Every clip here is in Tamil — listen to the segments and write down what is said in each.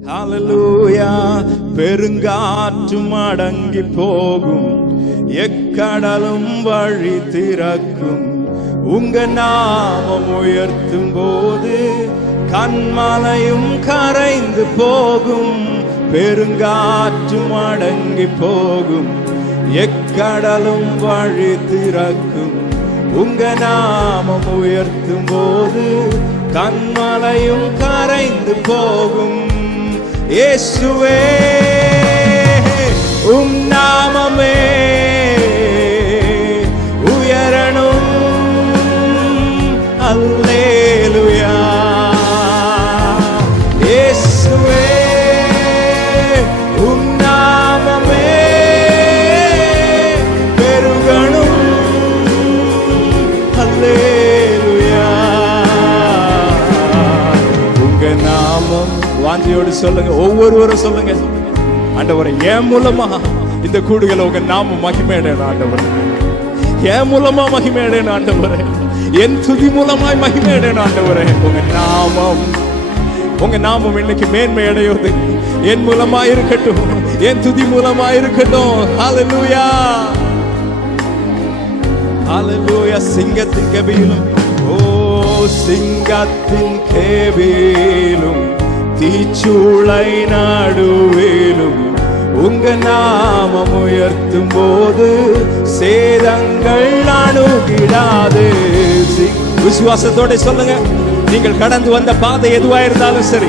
ஹலலூயா பெருங்காற்றும் அடங்கி போகும். எக்கடலும் வழி திறக்கும். உங்க நாமம் உயர்த்தும் போது கண்மலையும் கரைந்து போகும். பெருங்காற்றும் அடங்கி போகும். எக்கடலும் வழி திறக்கும். உங்க நாமம் உயர்த்தும் போது கண்மலையும் கரைந்து போகும். இயேசுவே உம் வார்த்தையோடு சொல்லுங்க. ஒவ்வொருவரும் சொல்லுங்க. ஆண்டவரை என் மூலமா இந்த கூடுகளை உங்க நாம மகிமையடையணும் ஆண்டவர். என் மூலமா மகிமையடையணும் ஆண்டவர். என் துதி மூலமாய் மகிமையடையணும் ஆண்டவர். உங்க நாமம் உங்க நாமம் இன்னைக்கு மேன்மை அடையுது. என் மூலமா இருக்கட்டும். என் துதி மூலமா இருக்கட்டும். ஹalleluya ஹalleluya சிங்கத்தின் கபியிலும். ஓ சிங்கத்தின் கேபிலும் தீச்சூளை நாடுவேலும் உங்க நாமம் உயர்த்தும் போது சேதங்கள் அணுகிடாது. சி- விசுவாசத்தோட சொல்லுங்க. நீங்கள் கடந்து வந்த பாதை எதுவா இருந்தாலும் சரி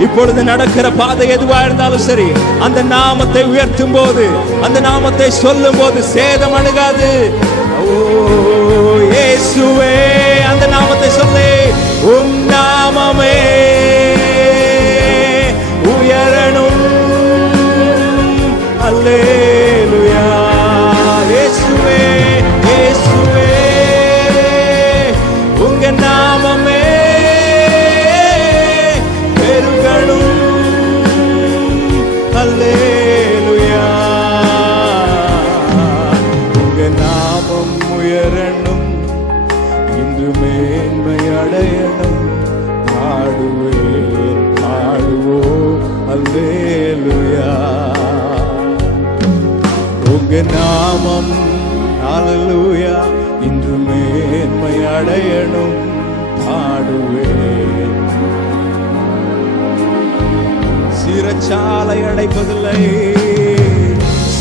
இப்பொழுது நடக்கிற பாதை எதுவா இருந்தாலும் சரி அந்த நாமத்தை உயர்த்தும் போது அந்த நாமத்தை சொல்லும் போது சேதம் அணுகாது. அடையணும். ஆடுவே ஆடுவோ அல்லேலுயா. உங்க நாமம் ஹalleluya இன்று மேன்மை அடையணும். ஆடுவே. சிறைச்சாலை அடைப்பதில்லை.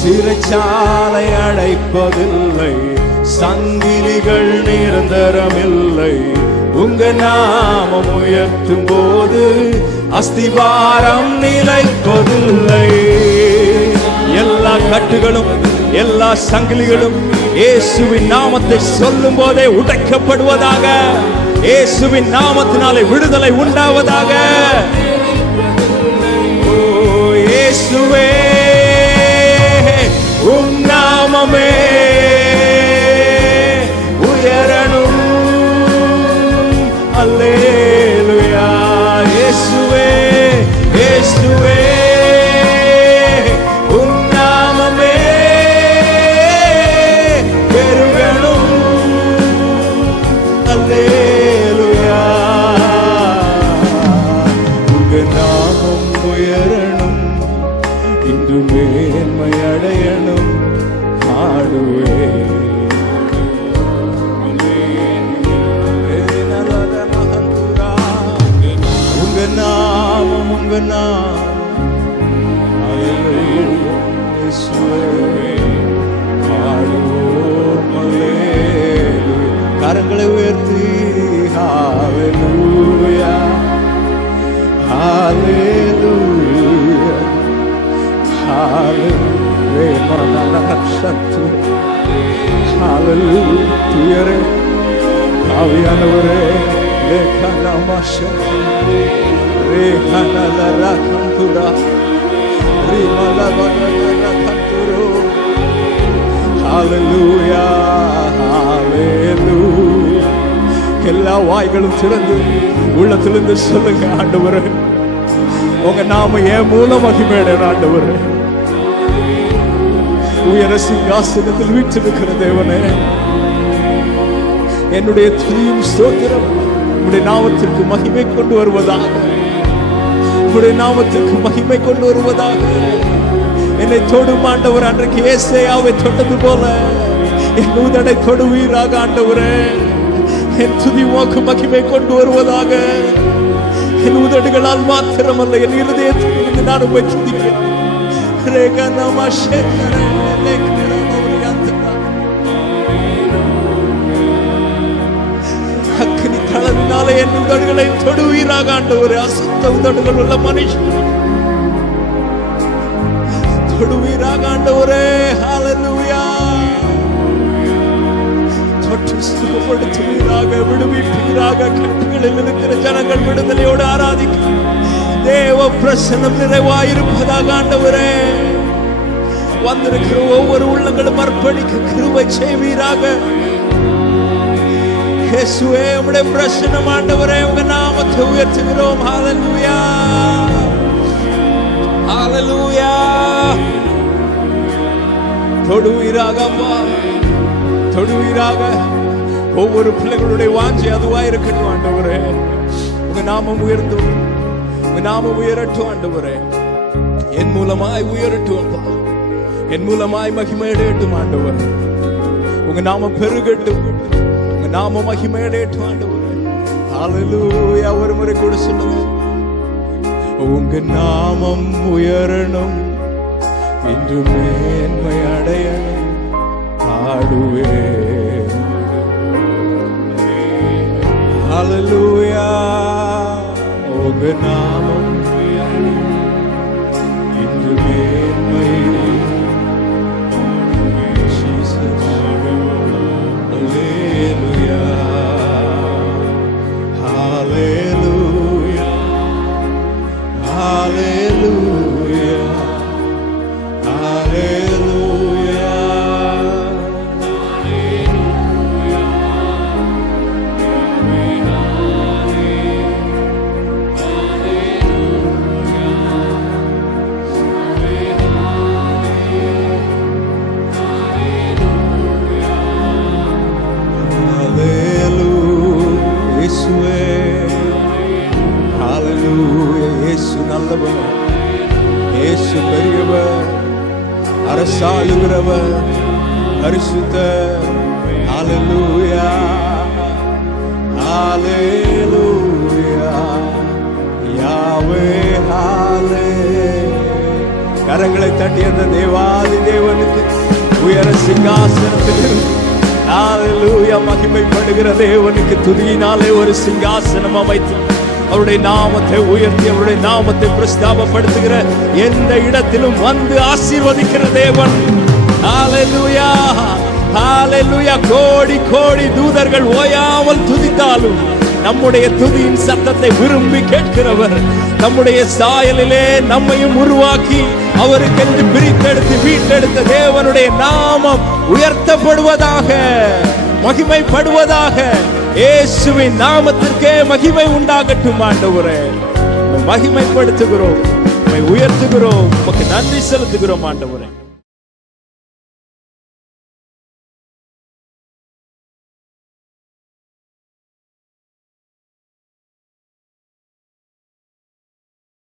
சிறைச்சாலை அடைப்பதில்லை. சங்கிலிகள் நிரந்தரமில்லை. உங்க நாமம் உயர்த்தும் போது அஸ்திவாரம் நிலைப்பதில்லை. எல்லா கட்டுகளும் எல்லா சங்கிலிகளும் இயேசுவின் நாமத்தை சொல்லும் போதே உடைக்கப்படுவதாக இயேசுவின் நாமத்தினாலே விடுதலை உண்டாவதாக. இன்று மேன்மை அடையணும் ஆடுவேன் உங்க நாமம் உங்க நாமம் Hallelujah. கரங்களை உயர்த்தி Hallelujah. Hallelujah. துயரே, ஆவியானவரே எல்லா வாய்களும் திறந்து உள்ளத்திலிருந்து சொல்லுங்க ஆண்டவரே. உங்க நாம ஏன் மூலம் மகிமேட ஆண்டவரே. உயர சிங்காசனத்தில் வீற்றிருக்கிற தேவனே. என்னுடைய துணியும் ஸ்தோத்திரம் உடைய நாமத்திற்கு மகிமை கொண்டு வருவதாக. உடைய நாமத்திற்கு மகிமை கொண்டு வருவதாக. என்னை தொடும் ஆண்டவர் அன்றைக்கு ஏசையாவை தொட்டது போல என் உதடை தொடுவீராக ஆண்டவரே. என் துதி உமக்கு மகிமை கொண்டு வருவதாக. என் உதடுகளால் மாத்திரமல்ல என் இருதயத்தில் இருந்து நான் உம்மை துதிக்கிறேன். அக்கினி என் உதடுகளை தொடுவீராக ஆண்டவரே அசுத்த உதடுகள் உள்ள மனுஷன். தொடுவீராக ஆண்டவரே ஹalleluya தொட்டு சுகப்படுத்துவீராக விடுவிப்பீராக. கட்டுகளில் இருக்கிற ஜனங்கள் விடுதலையோடு ஆராதிக்க தேவ பிரசனம் நிறைவாயிருப்பதாக ஆண்டவரே வந்திருக்கிற ஒவ்வொரு உள்ளங்களும் அர்ப்பணிக்க கிருபை செய்வீராக. இயேசுவே உம்முடைய பிரசன்னம் ஆண்டவரே உங்க நாமத்தை உயர்த்துகிறோம் ஹalleluya ஹalleluya தொடுவீராக அப்பா தொடுவீராக ஒவ்வொரு பிள்ளைகளுடைய வாஞ்சி அதுவா இருக்கட்டும் ஆண்டவரே உங்க நாமம் உயர்ந்து உங்க நாமம் உயரட்டும் ஆண்டவரே என் மூலமாய் உயரட்டும் அப்பா என் மூலமாய் மகிமையடையட்டும் ஆண்டவர் உங்க நாம பெருகட்டும் நாம மகிமையடையட்டும் ஆண்டவர் ஹalleluya ஒரு முறை கூட சொல்லுங்க உங்க நாமம் உயரணும் இன்று மேன்மை அடையணும் பாடுவே ஹalleluya உங்க நாமம் அரசாளுகிறவர் பரிசுத்த அலலூயா Hallelujah. யாவே ஹாலே கரங்களை தட்டி அந்த தேவாதி தேவனுக்கு உயர சிங்காசனத்தில் ஹalleluya மகிமைப்படுகிற தேவனுக்கு துதியினாலே ஒரு சிங்காசனம் அமைத்து அவருடைய நாமத்தை உயர்த்தி அவருடைய நாமத்தை பிரஸ்தாபப்படுத்துகிற எந்த இடத்திலும் வந்து ஆசீர்வதிக்கிற தேவன். ஹalleluya ஹalleluya கோடி கோடி தூதர்கள் ஓயாமல் துதித்தாலும் நம்முடைய துதியின் சத்தத்தை விரும்பி கேட்கிறவர் நம்முடைய சாயலிலே நம்மையும் உருவாக்கி அவருக்கென்று பிரித்தெடுத்து வீட்டெடுத்த தேவனுடைய நாமம் உயர்த்தப்படுவதாக மகிமைப்படுவதாக இயேசுவின் நாமத்திற்கே மகிமை உண்டாகட்டும் ஆண்டவரே. மகிமைப்படுத்துகிறோம் உயர்த்துகிறோம் உமக்கு நன்றி செலுத்துகிறோம் ஆண்டவரே.